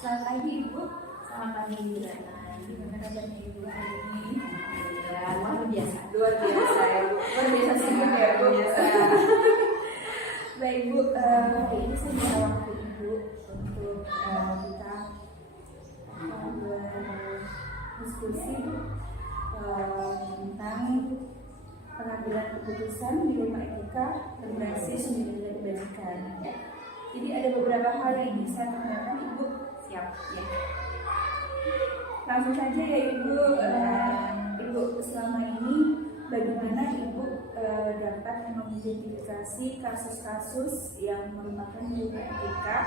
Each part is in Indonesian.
Selamat pagi Ibu. Selamat pagi Ibu Rana. Gimana kabarnya Ibu hari ini? Ya, luar biasa ya Bu. Luar biasa sibuk ya Bu. Biasa. Baik Bu, hari ini saya minta waktu Ibu untuk kita berdiskusi tentang pengambilan keputusan di rumah etika berbasis nilai kebajikan. Ya. Jadi ada beberapa hal yang bisa tanyakan Ibu. Siap ya. Langsung saja ya Ibu. Ibu selama ini bagaimana Ibu dapat mengidentifikasi kasus-kasus yang merupakan nilai etika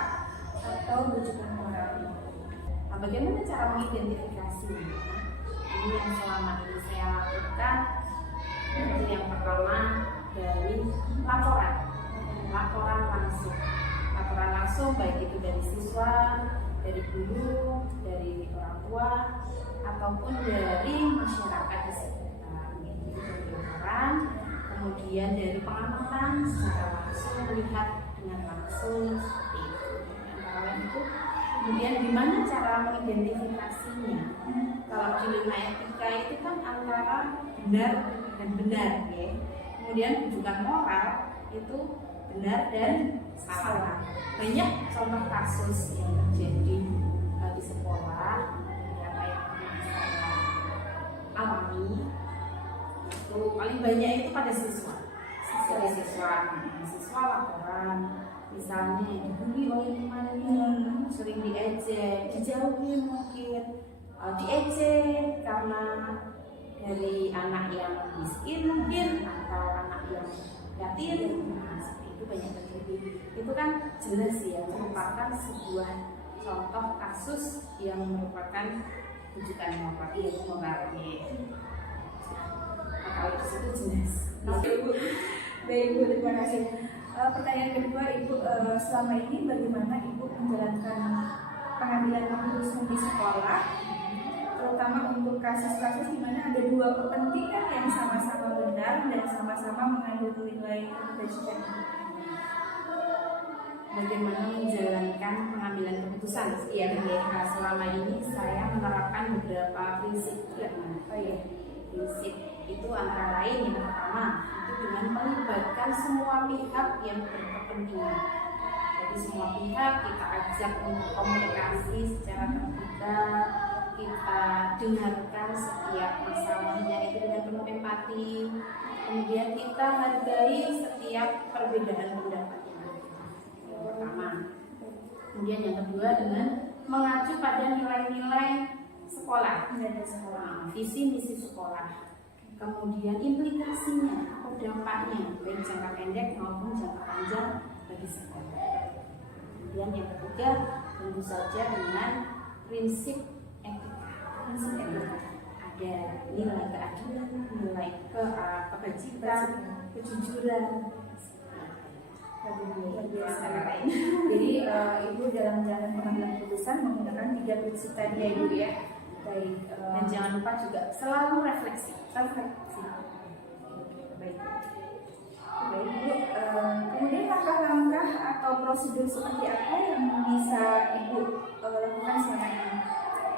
atau rujukan moral? Nah, bagaimana cara mengidentifikasinya? Ini yang selama ini saya lakukan. Itu yang pertama dari laporan langsung baik itu dari siswa, dari guru, dari orang tua ataupun dari masyarakat di sekitar. Itu dari laporan, kemudian dari pengamatan secara langsung, melihat dengan langsung seperti itu. Antara lain itu, kemudian gimana cara mengidentifikasinya? Kalau di lima etika itu kan antara benar dan benar, ya. Kemudian rujukan moral itu benar dan salah. Banyak contoh kasus yang terjadi di sekolah, beberapa yang pernah saya alami itu paling banyak itu pada siswa laporan, misalnya dibully oleh temannya, sering diejek, dijauhi mungkin, diejek karena dari anak yang miskin mungkin atau anak yang yatim. Seperti itu banyak terjadi. Itu kan jelas ya merupakan sebuah contoh kasus yang merupakan rujukan moralnya. Kalau di situ jelas. Baik Bu, terima kasih. Pertanyaan kedua Ibu, selama ini bagaimana Ibu menjalankan pengambilan keputusan di sekolah, terutama untuk kasus-kasus di mana ada dua kepentingan yang sama-sama benar dan sama-sama mengandung nilai kebajikan. Bagaimana menjalankan pengambilan keputusan? Ya, selama ini saya menerapkan beberapa prinsip. Prinsip itu antara lain yang pertama itu dengan melibatkan semua pihak yang berkepentingan. Jadi semua pihak kita ajak untuk komunikasi secara terbuka, kita dengarkan setiap masalahnya itu dengan penuh empati. Kemudian kita hargai setiap perbedaan pendapat yang pertama. Kemudian yang kedua dengan mengacu pada nilai-nilai sekolah, visi misi sekolah. Kemudian implikasinya atau dampaknya baik jangka pendek maupun jangka panjang bagi sekolah. Kemudian yang ketiga tentu saja dengan prinsip etika. Ada nilai keadilan, nilai kebajikan, kejujuran. Jadi Ibu dalam menjalankan pengambilan keputusan menggunakan 3 prinsip tadi ya Ibu ya. Baik, dan jangan lupa juga selalu refleksi. Baik Bu, kemudian langkah-langkah atau prosedur seperti apa yang bisa Ibu lakukan selama ini?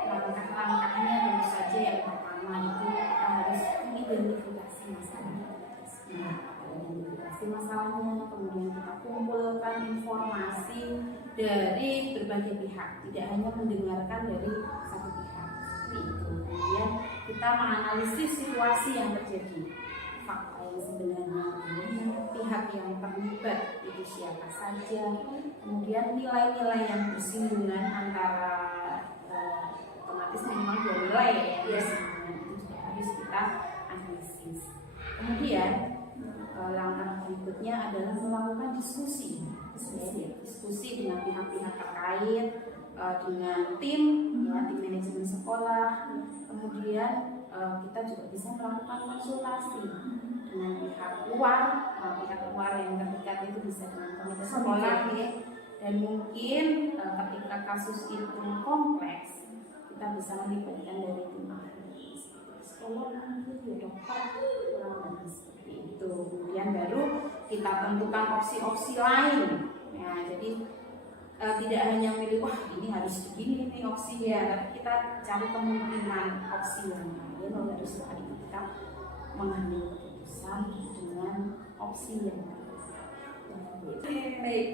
Langkah-langkahnya tentu saja yang pertama itu kita harus mengidentifikasi masalahnya, kemudian kita kumpulkan informasi dari berbagai pihak, tidak hanya mendengarkan dari satu pihak. Seperti itu. Kemudian kita menganalisis situasi yang terjadi, fakta yang sebenarnya, pihak yang terlibat itu siapa saja, kemudian nilai-nilai yang bersinggungan antara otomatis minimal 2 nilai ya, itu juga harus kita analisis. Kemudian langkah berikutnya adalah melakukan diskusi dengan pihak-pihak terkait, dengan tim manajemen sekolah. Kemudian kita juga bisa melakukan konsultasi dengan pihak luar yang terdekat, itu bisa dengan komite sekolah ya. Dan mungkin ketika kasus itu kompleks, kita bisa melibatkan dari tim ahli psikolog, dokter, seperti itu. Kemudian baru kita tentukan opsi-opsi lain. Ya, jadi tidak hanya milih wah ini harus begini nih opsinya, tapi kita cari kemungkinan opsi yang lain. Dari setelah itu kita mengambil keputusan dengan opsi yang lain. Baik.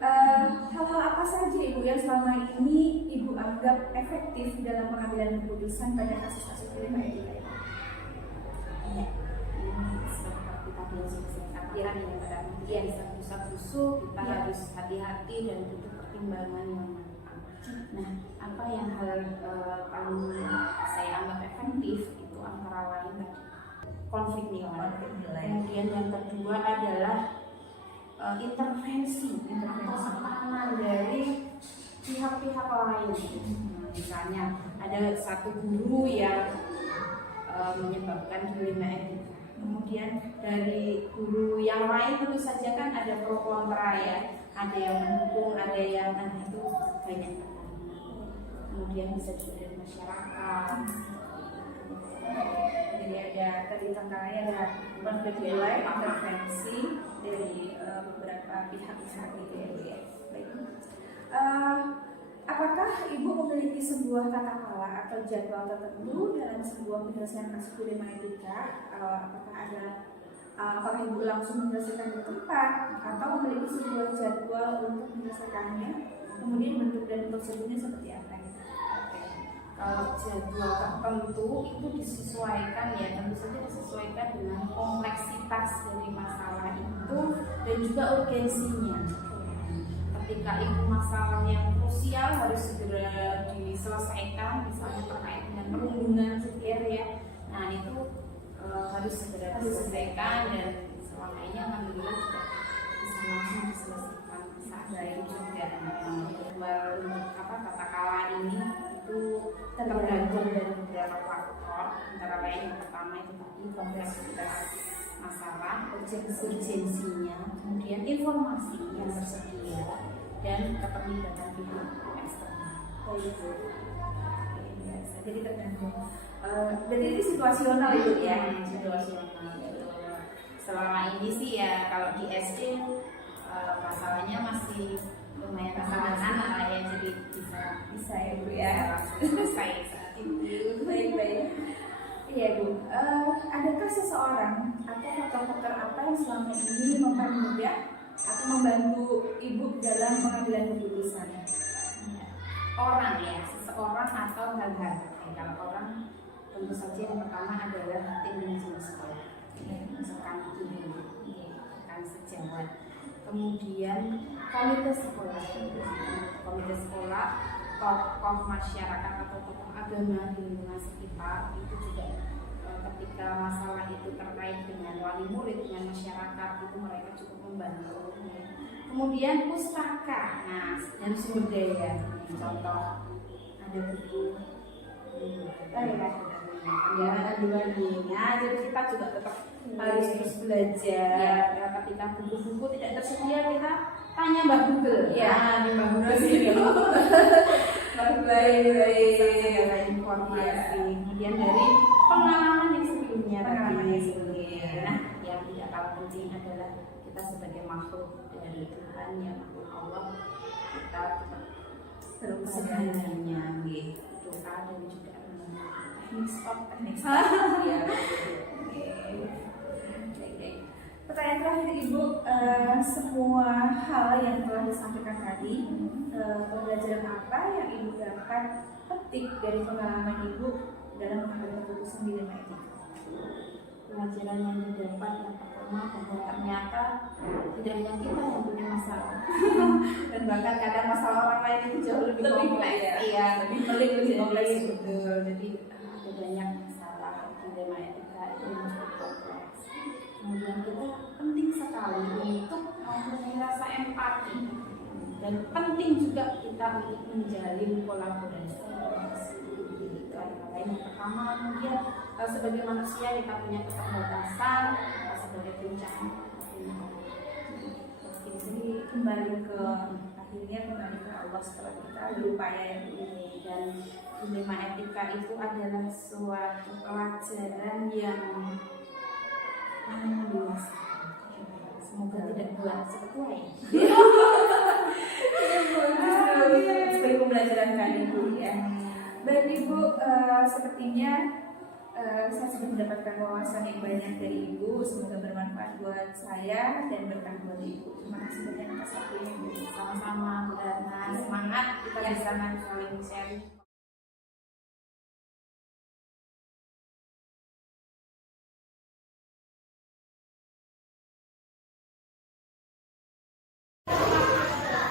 Hal-hal apa saja Ibu yang selama ini Ibu anggap efektif dalam pengambilan keputusan pada kasus-kasus dilema etika ini? Ya, ini seperti tadi yang sudah saya sampaikan ya, kemudian satu-satu kita harus hati-hati dan butuh pertimbangan yang matang. Nah, apa yang paling saya anggap efektif itu antara lain konflik nilai. Kemudian yang kedua adalah intervensi atau tekanan dari pihak-pihak lain. Misalnya ada satu guru yang menyebabkan dilema etika. Kemudian dari guru yang lain tentu saja kan ada pro kontra ya. Ada yang mendukung, ada yang itu banyak. Kemudian bisa juga dari masyarakat. Jadi ada tadi tantangannya ada konflik nilai, intervensi dari beberapa pihak seperti itu ya. Baik. Apakah Ibu memiliki sebuah tata kelola atau jadwal tertentu dalam sebuah penyelesaian kasus dilema etika? Apakah Ibu langsung menyelesaikan di tempat atau memiliki sebuah jadwal untuk menyelesaikannya? Kemudian bentuk dan prosedurnya seperti apa? Kalau jadwal tertentu itu disesuaikan ya, tentu saja disesuaikan dengan kompleksitas dari masalah itu dan juga urgensinya. Ketika itu masalah yang krusial harus segera diselesaikan, misalnya terkait dengan perlindungan sekian ya, nah itu harus segera diselesaikan dan selama ini alhamdulillah juga bisa langsung diselesaikan saat itu juga. Tata kelola ini itu tergantung dari beberapa faktor, antara lain yang pertama itu tadi kompleksitas masalah, urgensinya, kemudian informasi yang tersedia dan keterlibatan pihak eksternal. Jadi tergantung. Berarti ini situasional itu ya? Situasional. Selama ini sih ya kalau di SD masalahnya masih lumayan sederhana ya, jadi bisa ya Bu ya, selesai saat itu. Baik. Iya Bu, adakah seseorang atau faktor-faktor apa yang selama ini mempermudah atau membantu Ibu dalam pengambilan keputusan? Orang ya, seseorang atau hal-hal. Kalau orang tentu saja yang pertama adalah tim manajemen sekolah, misalkan guru, misalkan sejawat. Kemudian komite sekolah, tokoh masyarakat atau tokoh agama di lingkungan sekitar itu juga ketika masalah itu terkait dengan wali murid, dengan masyarakat itu mereka cukup membantu. Kemudian pustaka, nah dan sumber daya, contoh ada buku, jadi kita juga tetap harus terus belajar. Ya, ketika buku-buku tidak tersedia kita tanya Mbak Google. Ya, di Mbak Google itu baik informasi. Kemudian dari pengalaman yang sebelumnya. Nah, yang tidak kalah penting adalah kita sebagai makhluk dari Tuhan yang makhluk Allah, kita tetap segalanya doa dan juga teknik ya. Pertanyaan terakhir Ibu, semua hal yang telah disampaikan tadi, pembelajaran apa yang Ibu dapat petik dari pengalaman Ibu dalam mengambil keputusan dilema etika? Pelajaran yang didapat yang pertama bahwa ternyata tidak hanya kita yang punya masalah dan bahkan kadang masalah orang lain itu jauh lebih kompleks, iya, lebih kompleks betul. Jadi ada banyak masalah dilema etika itu yang cukup kompleks. Kemudian kita penting sekali untuk mempunyai rasa empati dan penting juga kita untuk menjalin kolaborasi. Itu antara lain yang pertama. Kemudian sebagai manusia kita punya keterbatasan, sebagai pencari. Jadi kembali ke Allah setelah kita berupaya yang ini. Dan dilema etika itu adalah suatu pelajaran yang mendewasakan. Semoga tidak buat seketua ya. Baik Ibu, sepertinya saya sudah mendapatkan wawasan yang banyak dari Ibu. Semoga bermanfaat buat saya dan berkah buat Ibu. Terima kasih banyak atas waktunya Ibu. Sama-sama Bu Darna, semangat kita bisa saling sharing.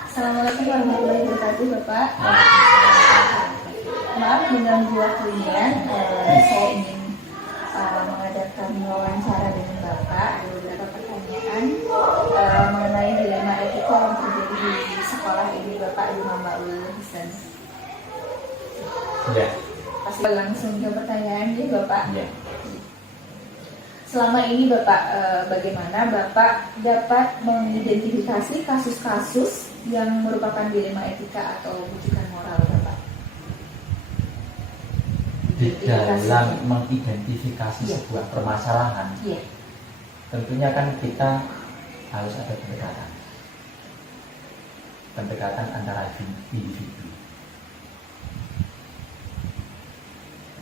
Assalamualaikum warahmatullahi wabarakatuh Bapak. Maaf mengganggu waktunya. Saya ingin mengadakan wawancara dengan Bapak. Ada beberapa pertanyaan mengenai dilema etika yang terjadi di sekolah ini Bapak di Mambaul Hasan. Ya. Pasti langsung ke pertanyaannya Bapak. Ya. Selama ini Bapak, bagaimana Bapak dapat mengidentifikasi kasus-kasus yang merupakan dilema etika atau rujukan moral Bapak? Di dalam mengidentifikasi sebuah permasalahan, tentunya kan kita harus ada pendekatan antara individu.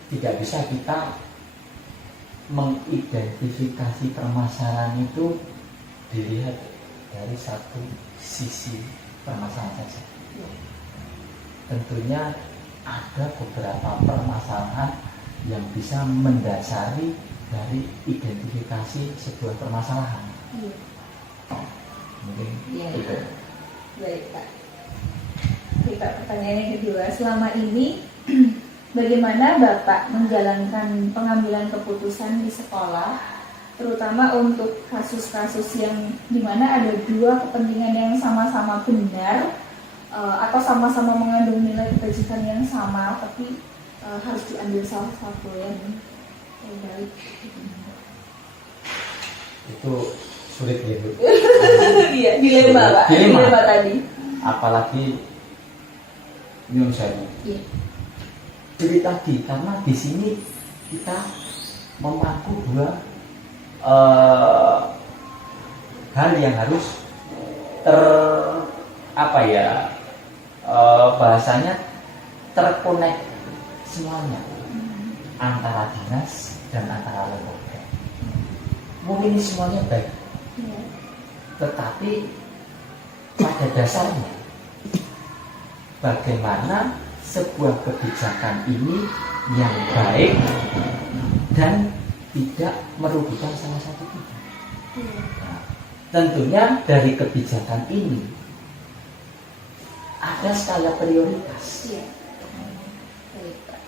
Tidak bisa kita mengidentifikasi permasalahan itu dilihat dari satu sisi permasalahan saja. Tentunya ada beberapa permasalahan yang bisa mendasari dari identifikasi sebuah permasalahan. Mungkin itu. Baik Pak. Kita pertanyaan yang kedua, selama ini bagaimana Bapak menjalankan pengambilan keputusan di sekolah, terutama untuk kasus-kasus yang dimana ada dua kepentingan yang sama-sama benar atau sama-sama mengandung nilai kebajikan yang sama, tapi harus diambil salah satu yang baik. Itu sulit ya Bu. Iya, dilema Pak. Dilema tadi. Apalagi nyun sewu. Iya. Jadi tadi karena di sini kita memaku dua hal yang harus bahasanya terkonek semuanya antara dinas dan antara lembaga. Mungkin ini semuanya baik, tetapi pada dasarnya bagaimana sebuah kebijakan ini yang baik dan tidak merugikan salah satu pihak. Nah, tentunya dari kebijakan ini ada skala prioritas. Baik Pak,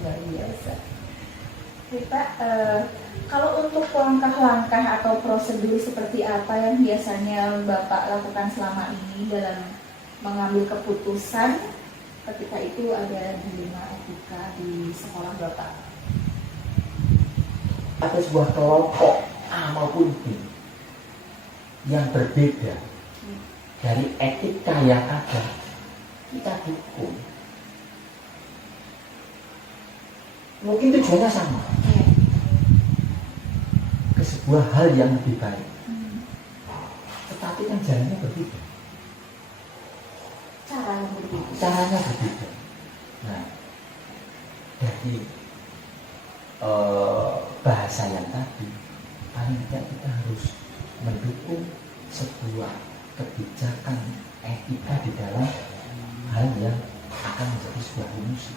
luar biasa. Baik Pak, kalau untuk langkah-langkah atau prosedur seperti apa yang biasanya Bapak lakukan selama ini dalam mengambil keputusan ketika itu ada dilema etika di sekolah Bapak? Ada sebuah kelompok A maupun B yang berbeda dari etika yang ada, kita dukung. Mungkin tujuannya sama, ke sebuah hal yang lebih baik, tetapi kan jalannya berbeda, caranya berbeda. Nah, dari bahasa yang tadi, paling tidak kita harus mendukung sebuah kebijakan etika di dalam hal yang akan menjadi sebuah rumus.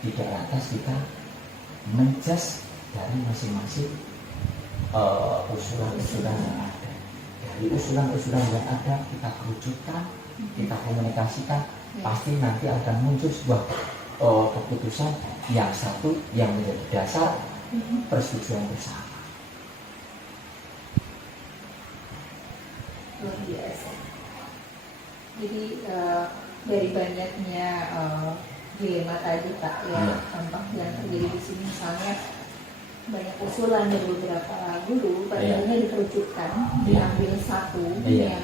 Tidak lantas kita menjudge dari masing-masing usulan-usulan yang ada. Dari usulan-usulan yang ada kita kerucutkan, kita komunikasikan, pasti nanti akan muncul sebuah keputusan yang satu yang menjadi dasar persetujuan bersama. Luar biasa. Jadi dari banyaknya dilema tadi Pak, contoh yang terjadi di sini misalnya banyak usulan dari beberapa guru, padahal dikerucutkan, diambil satu yang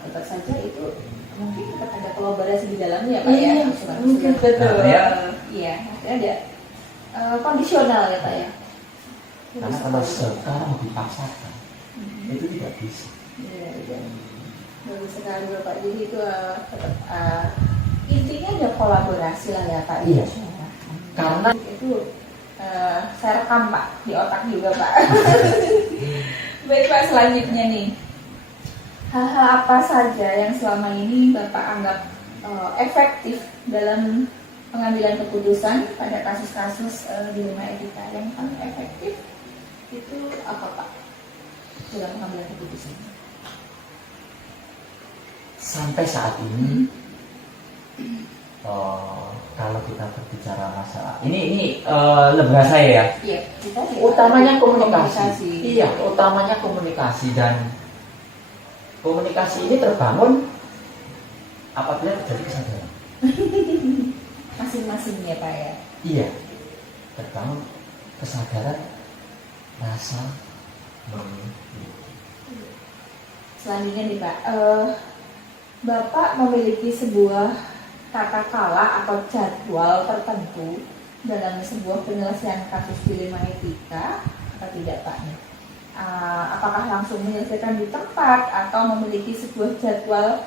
tetap saja itu mungkin tetap ada kolaborasi di dalamnya Pak ya. Mungkin betul. Iya, ada kondisional ya Pak ya. Karena kalau sekarang dipaksakan itu tidak bisa. Iya. Bagus sekali Bapak. Jadi itu tetap intinya ada kolaborasi lah ya Pak. Iya. Karena Itu saya rekam Pak di otak juga Pak. Baik Pak, selanjutnya nih, hal-hal apa saja yang selama ini Bapak anggap efektif dalam pengambilan keputusan pada kasus-kasus dilema etika? Yang paling efektif itu apa Pak dalam pengambilan keputusan? sampai saat ini kalau kita berbicara masalah ini lembaga saya ya, Iya, kita utamanya komunikasi. Iya, utamanya komunikasi, dan komunikasi ini terbangun apabila terjadi kesadaran. masing-masing ya Pak ya. Iya, terbangun kesadaran rasa memiliki. Selanjutnya nih Pak, Bapak memiliki sebuah tata kala atau jadwal tertentu dalam sebuah penyelesaian kasus dilema etika atau tidak Pak? Apakah langsung menyelesaikan di tempat atau memiliki sebuah jadwal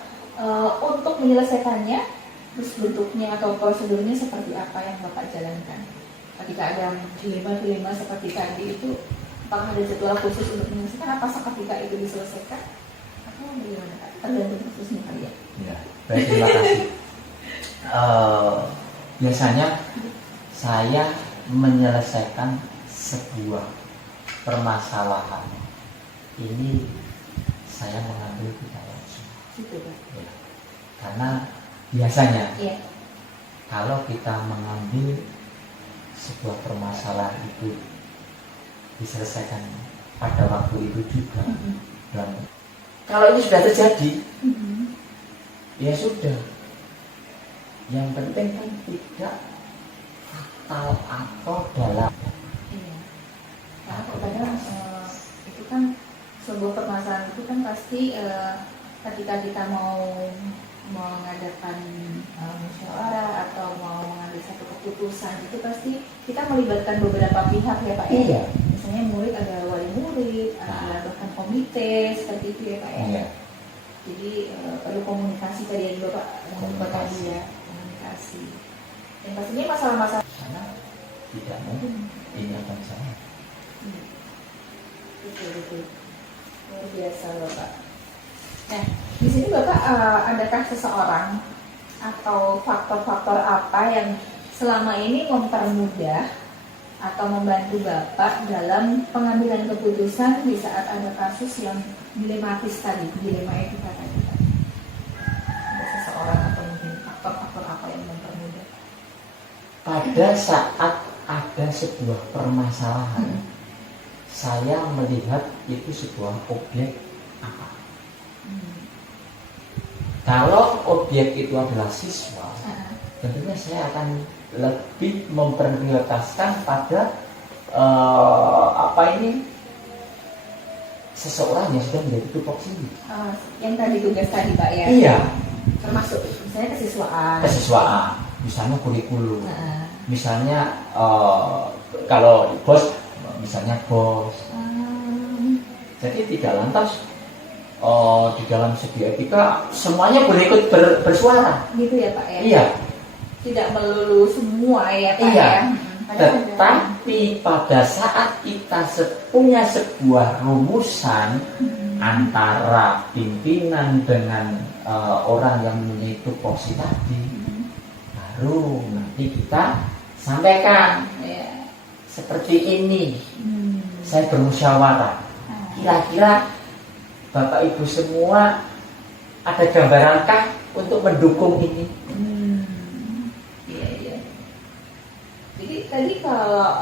untuk menyelesaikannya? Terus bentuknya atau prosedurnya seperti apa yang Bapak jalankan? Ketika ada dilema-dilema seperti tadi itu, apakah ada jadwal khusus untuk menyelesaikan? Apa seketika itu diselesaikan? Atau bagaimana Pak? Tergantung kasusnya kali ya? Ya, baik, terima kasih. Biasanya saya menyelesaikan sebuah permasalahan ini, saya mengambil tidak langsung. Gitu Pak. Ya. Karena biasanya Iya. kalau kita mengambil sebuah permasalahan itu diselesaikan pada waktu itu juga, dan kalau ini sudah terjadi, ya sudah. Yang penting kan tidak fatal atau dalam. Iya. Karena kadang itu kan sebuah permasalahan itu kan pasti ketika kita mau mengadakan musyawarah atau mau mengambil satu keputusan itu pasti kita melibatkan beberapa pihak ya Pak ya. Iya. Misalnya murid, ada wali murid, ada bahkan komite seperti itu ya Pak ya. Iya. Jadi perlu komunikasi tadi yang Bapak tadi ya, komunikasi. Dan pastinya masalah-masalah Karena tidak mungkin ini akan saya. betul luar biasa Bapak. Nah, di sini Bapak adakah seseorang atau faktor-faktor apa yang selama ini mempermudah atau membantu Bapak dalam pengambilan keputusan di saat ada kasus yang dilematis tadi, dilema etika tadi? Ada seseorang atau mungkin faktor-faktor apa yang mempermudah? Pada saat ada sebuah permasalahan, saya melihat itu sebuah objek apa. Kalau objek itu adalah siswa, tentunya saya akan lebih memprioritaskan pada seseorang yang sudah menjadi tupoksi. Yang tadi tugas tadi Pak ya? Iya. Termasuk misalnya Kesiswaan, misalnya kurikulum, misalnya kalau bos, misalnya bos. Jadi tidak lantas di dalam segi etika semuanya boleh ikut bersuara. Gitu ya Pak ya? Iya. Tidak melulu semua ya Pak Iya. ya? Tetapi pada saat kita punya sebuah rumusan antara pimpinan dengan orang yang memiliki tupoksi tadi, baru nanti kita sampaikan seperti ini. Saya bermusyawarah, kira-kira Bapak Ibu semua ada gambaran untuk mendukung ini? Iya. Jadi tadi kalau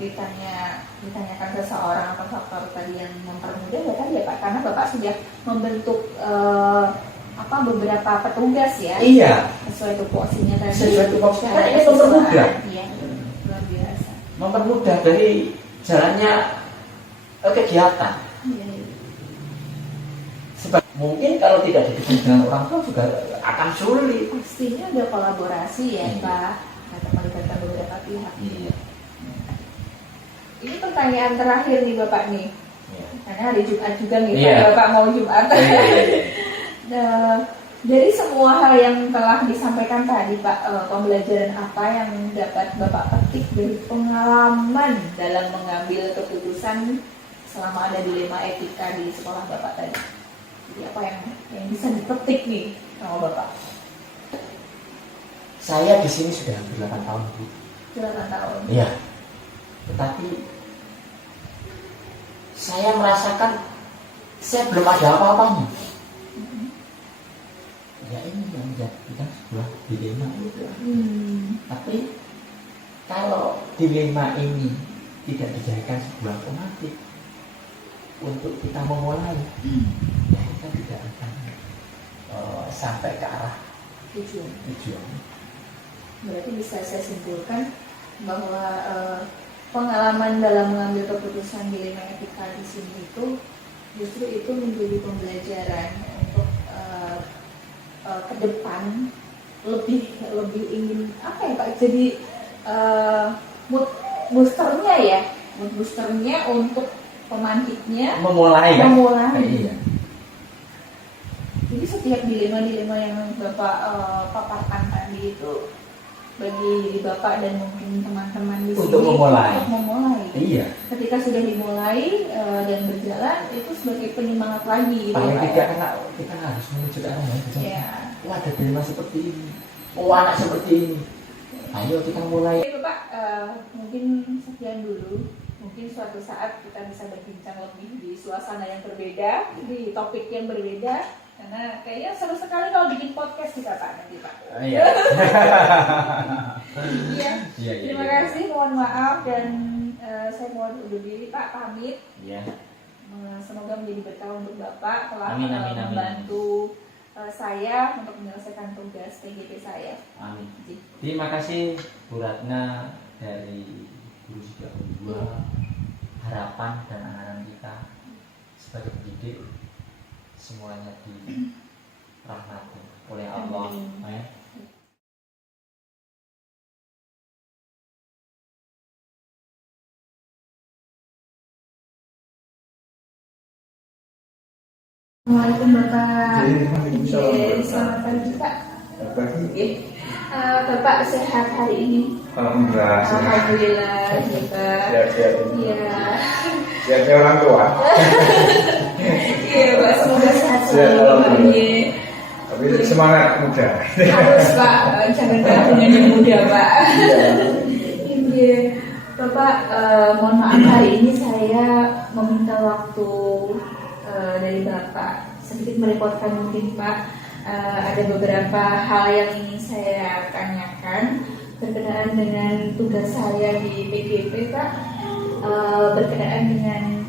ditanyakan seseorang atau faktor tadi yang mempermudah ya tadi ya Pak, karena Bapak sudah membentuk beberapa petugas ya. Iya. Sesuai tupoksinya tadi. Sesuai tupoksinya kan ini mempermudah. Iya, luar biasa. Mempermudah dari jalannya kegiatan. Iya. Sebab mungkin kalau tidak didukung dengan orang tua juga akan sulit. Pastinya ada kolaborasi ya Pak, kata melibatkan beberapa pihak. Iya. Ini pertanyaan terakhir nih Bapak nih. Karena hari Jumat juga nih Iya. Bapak mau Jumat. Iya. Nah, Dari semua hal yang telah disampaikan tadi Pak, pembelajaran apa yang dapat Bapak petik dari pengalaman dalam mengambil keputusan selama ada dilema etika di sekolah Bapak tadi? Jadi apa yang bisa dipetik nih sama Bapak? Saya di sini sudah hampir 8 tahun, Bu. 8 tahun. Iya. Tetapi saya merasakan saya belum ada apa-apanya. Ya ini yang menjadikan sebuah dilema itu. Tapi kalau dilema ini tidak dijadikan sebuah otomatis untuk kita memulai, ya kita tidak akan sampai ke arah tujuan. Berarti bisa saya simpulkan bahwa pengalaman dalam mengambil keputusan dilema etika di sini itu justru itu menjadi pembelajaran untuk ke depan lebih ingin apa ya Pak? Jadi mood boosternya untuk pemantiknya memulai. Iya. Jadi setiap dilema-dilema yang Bapak paparkan tadi itu bagi diri Bapak dan mungkin teman-teman di sini untuk memulai. Iya. Ketika sudah dimulai dan berjalan itu sebagai penyemangat lagi. Paling tidak karena kita harus menuju ke arah yang ya. Wah, ada dilema seperti ini. Oh, anak seperti ini. Ayo kita mulai. Oke, Bapak, mungkin sekian dulu. Mungkin suatu saat kita bisa berbincang lebih di suasana yang berbeda, di topik yang berbeda. Karena kayaknya seru sekali kalau bikin podcast kita Pak nanti Pak. Iya. Iya. Terima kasih, mohon maaf dan saya mohon undur diri Pak, pamit. Iya. Semoga menjadi berkah untuk Bapak telah Amin. membantu saya untuk menyelesaikan tugas TGP saya. Amin. Terima kasih Bu Ratna dari Guru Sejak Dua. Harapan dan anak-anak kita sebagai pendidik semuanya dirahmati oleh Allah. Assalamualaikum Bapak. Selamat pagi Pak. Bapak sehat hari ini? Alhamdulillah. Alhamdulillah. Siap-siap. Iya. Siapnya orang tua. Iya Pak, semoga sehat selalu Pak. Tapi semangat muda. Harus Pak, jangan kalah dengan yang muda Pak. Iya. Bapak, mohon maaf hari ini saya meminta waktu dari Bapak, sedikit merepotkan mungkin Pak. Ada beberapa hal yang ingin saya tanyakan berkenaan dengan tugas saya di PGP Pak, berkenaan dengan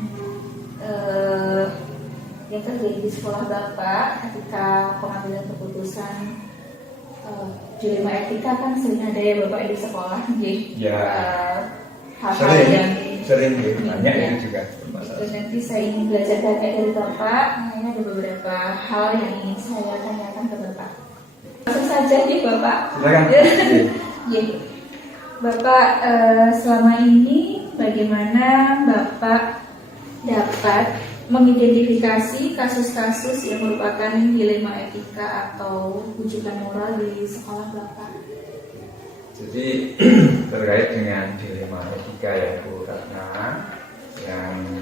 yang terjadi di sekolah Bapak ketika pengambilan keputusan dilema etika kan sering ada ya Bapak di sekolah Ya. Hal-hal yang sering banyak ya juga. Terus nanti saya ingin belajar dari Bapak. Makanya ada beberapa hal yang ingin saya tanyakan ke Bapak. Langsung saja nih Bapak. Silakan. Ya. Bapak, selama ini bagaimana Bapak dapat mengidentifikasi kasus-kasus yang merupakan dilema etika atau ujukan moral di sekolah Bapak? Jadi terkait dengan dilema etika ya Bu Ratna yang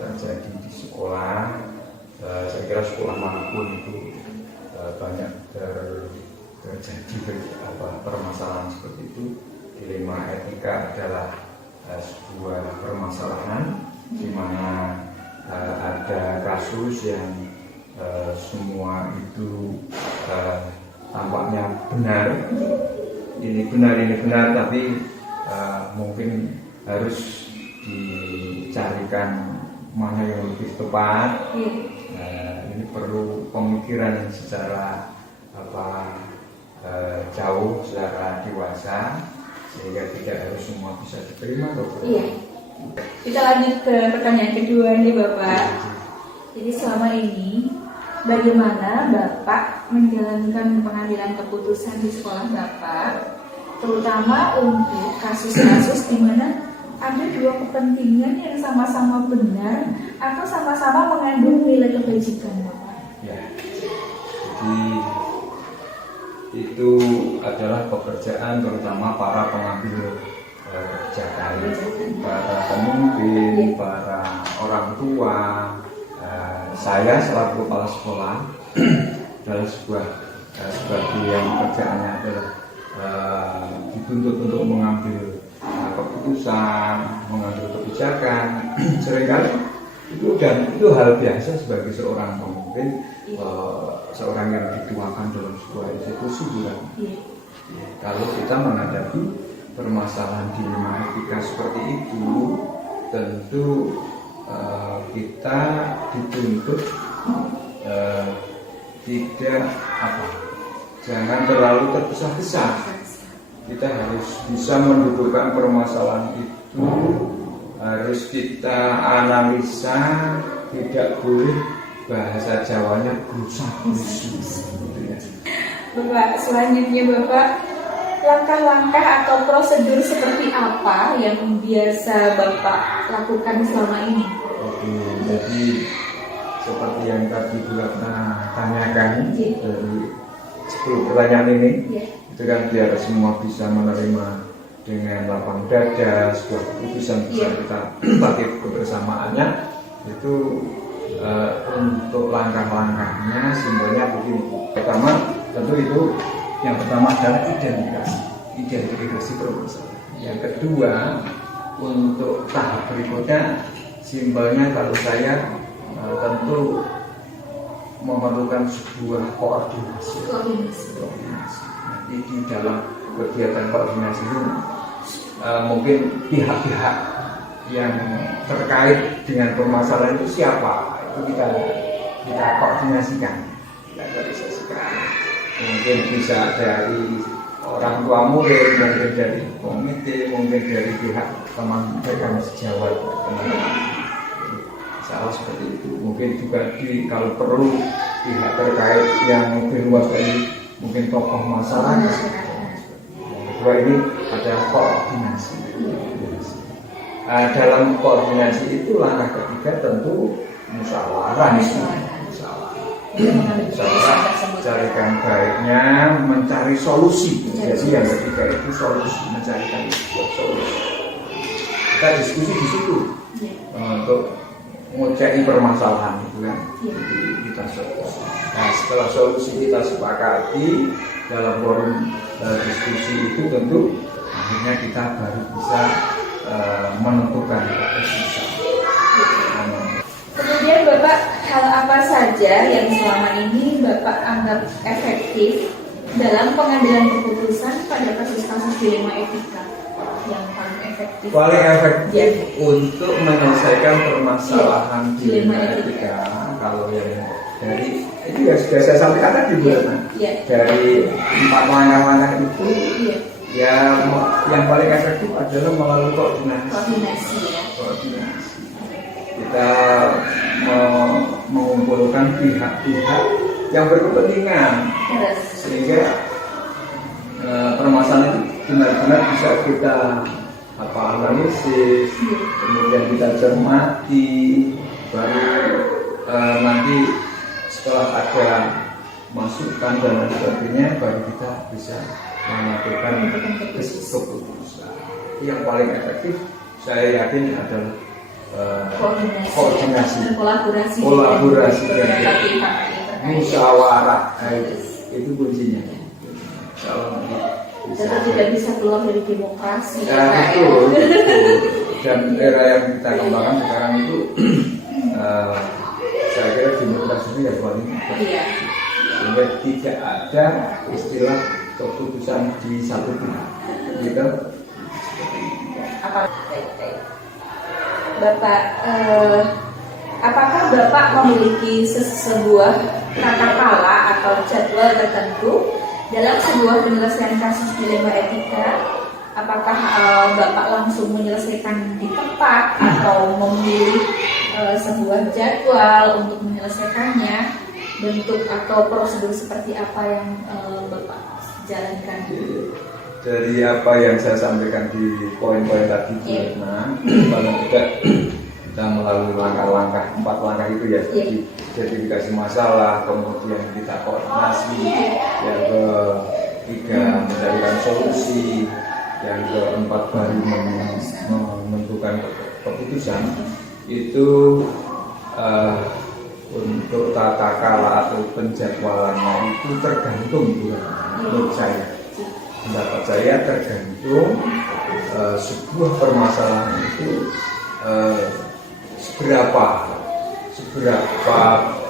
terjadi di sekolah, saya kira sekolah manapun itu banyak terjadi permasalahan seperti itu. Dilema etika adalah sebuah permasalahan di mana ada kasus yang semua itu tampaknya benar, ini benar, tapi mungkin harus dicarikan mana yang lebih tepat. Ini perlu pemikiran secara jauh, secara dewasa, sehingga tidak harus semua bisa diterima. Iya. Kita lanjut ke pertanyaan kedua nih Bapak. Jadi selama ini bagaimana Bapak menjalankan pengambilan keputusan di sekolah Bapak, terutama untuk kasus-kasus di mana ada dua kepentingan yang sama-sama benar atau sama-sama mengandung nilai kebajikan Bapak? Ya. Jadi itu adalah pekerjaan terutama para pengambil kebijakan, para pemimpin, para orang tua. Saya selaku kepala sekolah dalam sebagian pekerjaannya adalah dituntut untuk mengambil keputusan, mengambil kebijakan. Seringkali itu hal biasa sebagai seorang pemimpin, seorang yang dituakan dalam sebuah institusi juga. Kalau kita menghadapi permasalahan dilema etika seperti itu, tentu kita dituntut jangan terlalu tergesa-gesa. Kita harus bisa mendudukkan permasalahan itu, harus kita analisa, tidak boleh bahasa Jawanya gerusak-gerusu. Bapak, selanjutnya Bapak, langkah-langkah atau prosedur seperti apa yang biasa Bapak lakukan selama ini? Oke, jadi seperti yang tadi Bu Ratna tanyakan dari 10 pertanyaan ini, itu kan biar semua bisa menerima dengan lapang dada sebuah keputusan bisa kita pakai kebersamaannya. Itu untuk langkah-langkahnya simpelnya begini. Pertama, tentu itu yang pertama adalah identifikasi permasalahan. Yang kedua, untuk tahap berikutnya simpelnya kalau saya tentu memerlukan sebuah koordinasi. Nanti di dalam kegiatan koordinasi itu mungkin pihak-pihak yang terkait dengan permasalahan itu siapa, itu kita koordinasikan, kita realisasikan. Mungkin bisa dari orang tua murid, mungkin dari komite, mungkin dari pihak teman rekan sejawat, teman-teman. Salah seperti itu. Mungkin juga kalau perlu pihak terkait yang lebih luas dari mungkin tokoh masyarakat. Yang kedua ini adalah koordinasi. Dalam koordinasi itu langkah ketiga tentu musyawarah. Carikan baiknya, mencari solusi. Jadi yang ketiga itu solusi, mencarikan solusi. Kita diskusi di situ untuk mengucai permasalahan itu kan. Kita solusi. Nah, setelah solusi kita sepakati dalam forum diskusi itu tentu akhirnya kita baru bisa menentukan keputusan. Kemudian Bapak, hal apa saja yang selama ini Bapak anggap efektif dalam pengambilan keputusan pada kasus-kasus dilema etika yang paling efektif? Paling efektif untuk menyelesaikan permasalahan dilema etika. Kalau yang dari itu ya sudah saya sampaikan tadi Bu Ratna. Dari 4 langkah-langkah itu, ya yang paling efektif adalah melalui koordinasi. Kita mengumpulkan pihak-pihak yang berkepentingan sehingga permasalahan itu benar-benar bisa kita analisis, kemudian kita cermati, baru nanti setelah ada masukan dan lain sebagainya baru kita bisa menentukan keputusan. Yang paling efektif saya yakin adalah koordinasi dan kolaborasi dan musyawarah. Itu kuncinya. Kalau kita tidak bisa keluar dari demokrasi. Betul. Dan era yang kita kembangkan sekarang itu saya kira demokrasi itu ya paling sehingga tidak ada istilah keputusan di satu pihak. Gitu. Bapak, apakah Bapak memiliki sebuah tata cara atau jadwal tertentu dalam sebuah penyelesaian kasus dilema etika? Apakah Bapak langsung menyelesaikan di tempat atau memilih sebuah jadwal untuk menyelesaikannya? Bentuk atau prosedur seperti apa yang Bapak jalankan? Dari apa yang saya sampaikan di poin-poin tadi, paling tidak kita melalui langkah-langkah 4 langkah itu ya, jadi identifikasi masalah, kemudian kita koordinasi, yang ketiga mencarikan solusi, yang keempat baru menentukan keputusan. Itu untuk tata kala atau penjadwalannya itu tergantung menurut saya. Pendapat saya tergantung sebuah permasalahan itu seberapa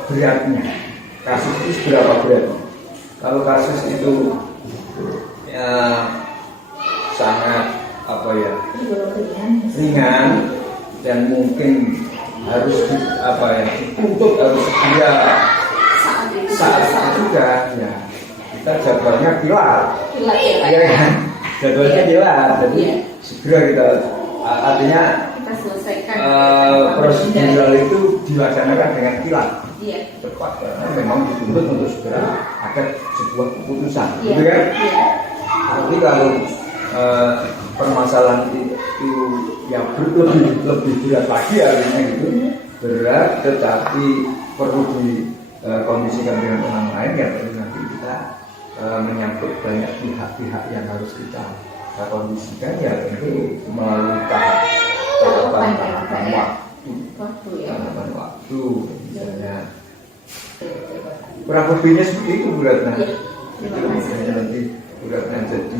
beratnya, kasus itu seberapa beratnya. Kalau kasus itu sangat ringan dan mungkin harus dituntut harus segera saat itu juga, ya kita jadwalnya kilat ya kan, jadwalnya kilat, jadi segera kita artinya Kita selesaikan prosedural itu dilaksanakan dengan kilat, cepat, karena memang dituntut untuk segera ada sebuah keputusan, gitu kan? Tapi kalau permasalahan itu yang lebih berat lagi, artinya gitu berat, tetapi perlu dikondisikan dengan orang lain, ya tentu nanti kita menyangkut banyak pihak-pihak yang harus kita kondisikan, ya tentu melalui tahapan waktu, misalnya kurang lebihnya seperti itu beratnya. Misalnya nanti beratnya jadi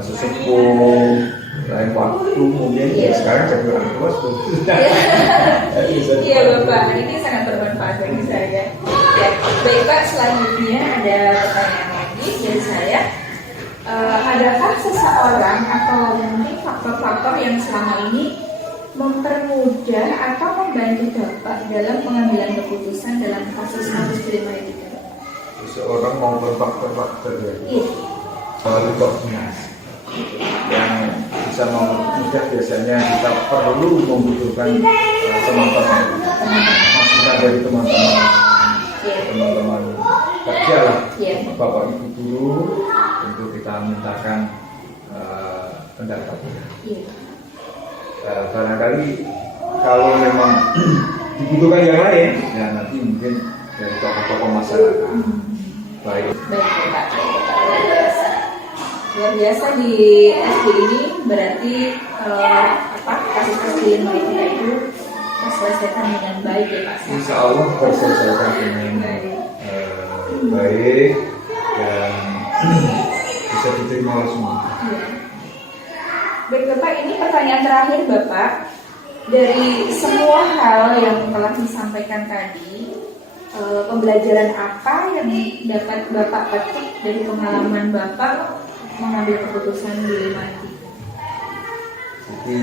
sesepuh lain waktu, mungkin ya sekarang jadi orang tua Iya Bapak, ini sangat bermanfaat bagi saya. Ya, baik Pak, selanjutnya ada pertanyaan lagi dari saya. Adakah seseorang atau mungkin faktor-faktor yang selama ini mempermudah atau membantu Bapak dalam pengambilan keputusan dalam kasus-kasus kriminalitas? seseorang maupun faktor-faktor ya. Selalu koordinasi. Yang bisa mempermudah biasanya kita perlu membutuhkan teman-teman, masukan dari teman-teman kerja lah, bapak ibu guru, untuk kita mintakan pendapatnya. Barangkali kalau memang dibutuhkan yang lain, ya nanti mungkin dari tokoh-tokoh masyarakat. Baik Bapak, luar biasa di SD ini berarti kasus-kasus kriminalitas itu terselesaikan dengan baik ya Pak. Insya Allah terselesaikan dengan baik dan bisa diterima oleh semua. Baik Bapak, ini pertanyaan terakhir Bapak. Dari semua hal yang telah disampaikan tadi, pembelajaran apa yang dapat Bapak petik dari pengalaman Bapak mengambil keputusan di Mati? Jadi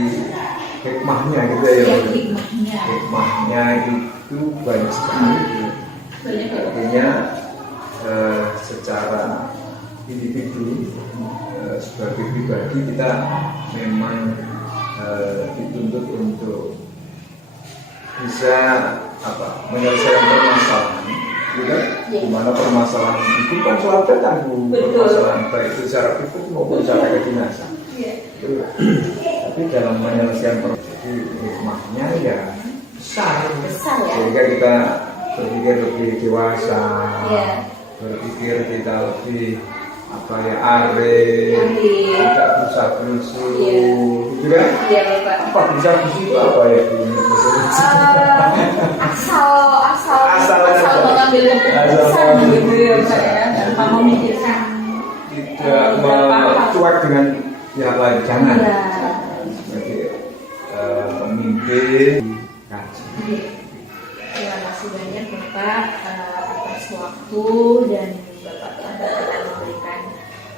hikmahnya gitu ya. Hikmahnya. Hikmahnya itu banyak sekali. Artinya secara individu sebagai pribadi kita memang dituntut untuk bisa menyelesaikan permasalahan, juga di mana permasalahan itu kan selalu datang, permasalahan baik itu secara pribadi maupun secara kedinasan. Tapi dalam menyelesaikan permasalahan hikmahnya ya besar ya. Sehingga kita berpikir lebih dewasa, berpikir kita lebih arif, tidak berusaha-berusuh, gitu kan? Iya Bapak. Apa berusaha-berusuh itu apa ya? Asal mengambil keputusan gitu ya Pak ya, tanpa memikirkan tidak mencuek dengan pihak lain, jangan. Sebagai pemimpin kaji. Terima kasih banyak Bapak atas waktu, dan Bapak telah memberikan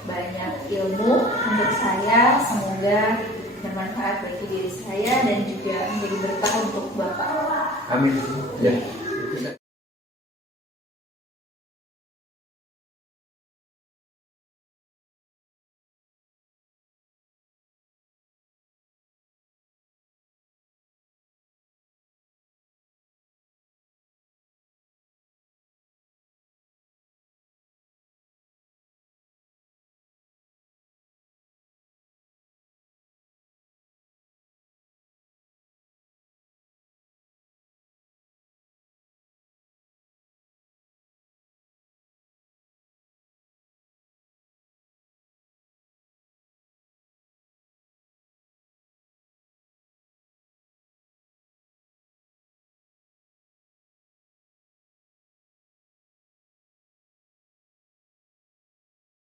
banyak ilmu untuk saya. Semoga bermanfaat bagi diri saya dan juga menjadi berkah untuk Bapak. Amin. Ya.